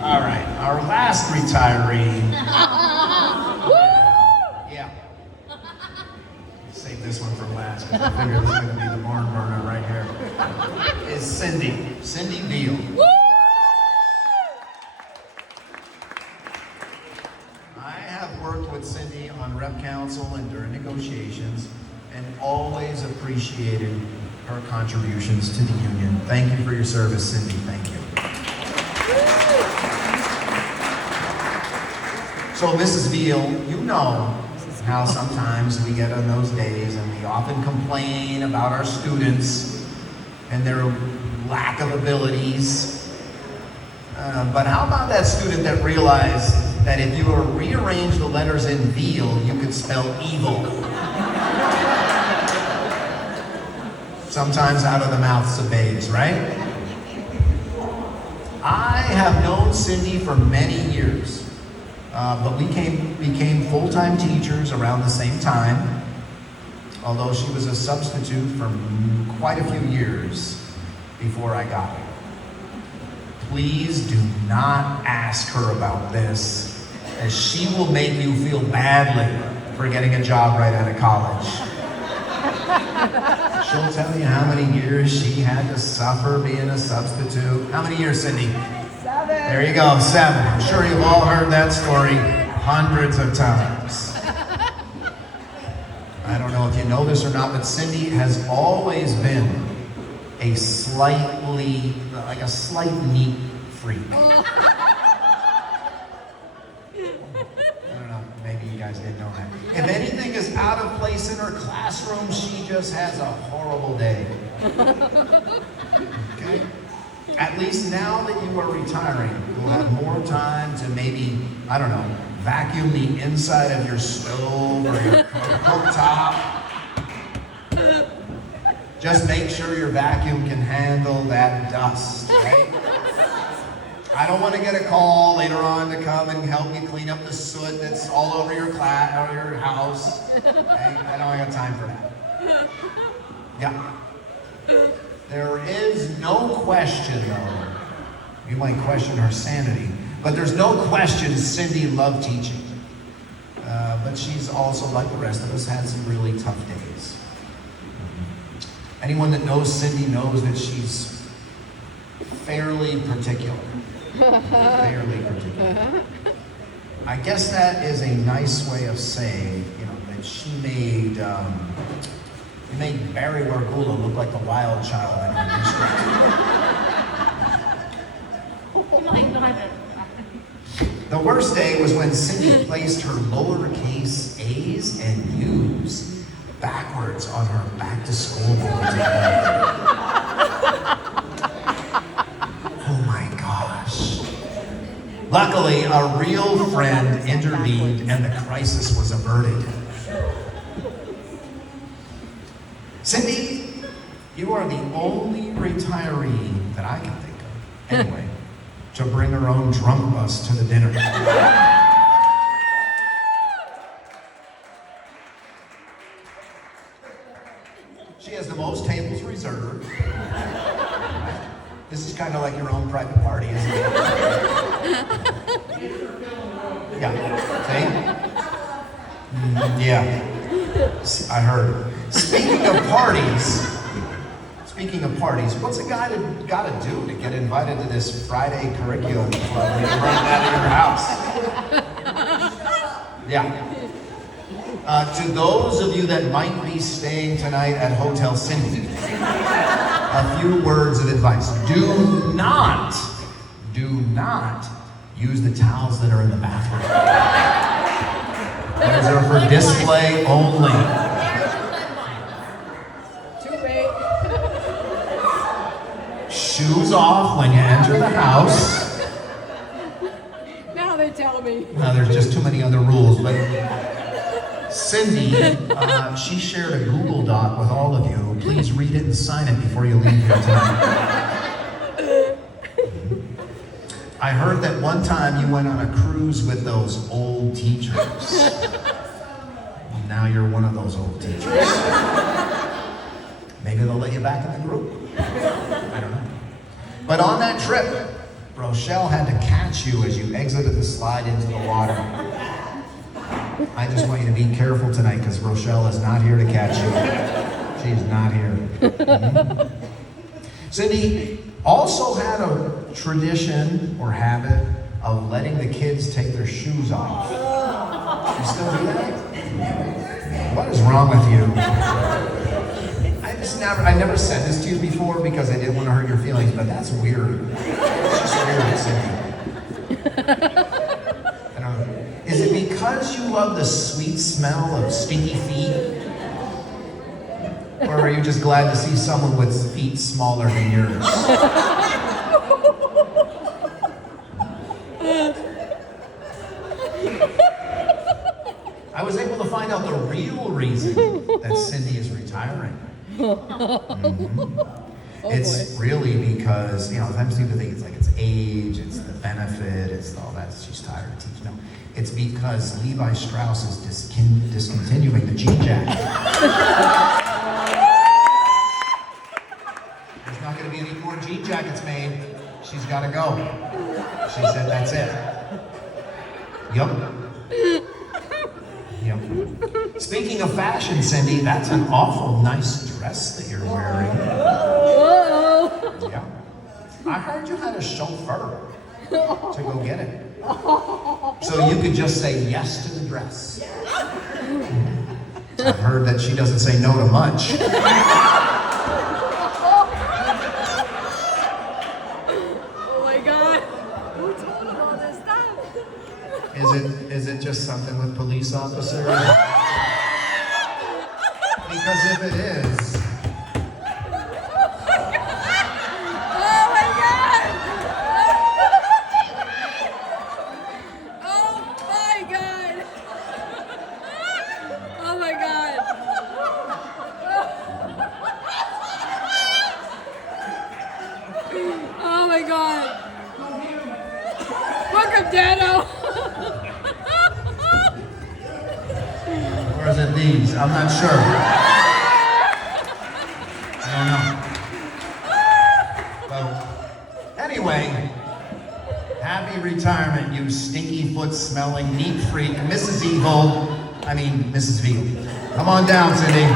All right, our last retiree. Yeah. Save this one for last because I figure this is going to be the barn burner right here. Is Cindy Beal. I have worked with Cindy on rep council and during negotiations and always appreciated her contributions to the union. Thank you for your service, Cindy. Thank you. So, Mrs. Veal, you know how sometimes we get on those days and we often complain about our students and their lack of abilities. But how about that student that realized that if you rearrange the letters in Veal, you could spell evil? Sometimes out of the mouths of babes, right? I have known Cindy for many years. But we became full-time teachers around the same time, although she was a substitute for quite a few years before I got here. Please do not ask her about this, as she will make you feel badly for getting a job right out of college. She'll tell you how many years she had to suffer being a substitute. How many years, Cindy? 7. There you go, 7. I'm sure you've all heard that story hundreds of times. I don't know if you know this or not, but Cindy has always been a slight neat freak. I don't know, maybe you guys didn't know that. If anything is out of place in her classroom, she just has a horrible day. Okay? At least now that you are retiring, you'll have more time to maybe, I don't know, vacuum the inside of your stove or your cooktop. Just make sure your vacuum can handle that dust, right? I don't want to get a call later on to come and help you clean up the soot that's all over your class or your house. Okay? I don't have time for that. Yeah. There is no question, though, you might question her sanity, but there's no question Cindy loved teaching. But she's also, like the rest of us, had some really tough days. Anyone that knows Cindy knows that she's fairly particular. Fairly particular. I guess that is a nice way of saying, that she made Barry Wargula look like the wild child in her district. The worst day was when Cindy placed her lowercase a's and u's backwards on her back-to-school bulletin. Oh my gosh. Luckily, a real friend intervened and the crisis was averted. Cindy, you are the only retiree that I can think of, anyway, to bring her own drunk bus to the dinner. She has the most tables reserved. This is kind of like your own private party, isn't it? Yeah, see? Yeah, I heard. Speaking of parties, what's a guy got to do to get invited to this Friday curriculum club when you run out of your house? Yeah. To those of you that might be staying tonight at Hotel Cindy, a few words of advice. Do not use the towels that are in the bathroom. Those are for display only. Shoes off when you enter the house. Now they tell me. Well, there's just too many other rules, but Cindy, she shared a Google Doc with all of you. Please read it and sign it before you leave here tonight. I heard that one time you went on a cruise with those old teachers. Now you're one of those old teachers. Maybe they'll let you back in the group. I don't know. But on that trip, Rochelle had to catch you as you exited the slide into the water. I just want you to be careful tonight because Rochelle is not here to catch you. She is not here. Mhm. Cindy also had a tradition or habit of letting the kids take their shoes off. You still do that? What is wrong with you? I never said this to you before because I didn't want to hurt your feelings, but that's weird. It's just weird, Cindy. I don't know. Is it because you love the sweet smell of stinky feet? Or are you just glad to see someone with feet smaller than yours? I was able to find out the real reason that Cindy is retiring. It's really because, sometimes people think it's age, it's the benefit, it's all that, she's tired of teaching. No, it's because Levi Strauss is discontinuing the jean jacket. There's not going to be any more jean jackets made. She's got to go. She said that's it. Yup. Yep. Speaking of fashion, Cindy, that's an awful nice dress that you're wearing. Yeah. I heard you had a chauffeur to go get it. So you could just say yes to the dress. I've heard that she doesn't say no to much. Oh my God. Who told him all this stuff? Is it just something with police officers? Because if it is, Oh my God. Oh my God. Oh my God. Oh my God. Welcome, Dano. or is it these? I'm not sure. I don't know. Well, anyway, happy retirement, you stinky foot smelling neat freak, Mrs. Veal. Come on down, Cindy.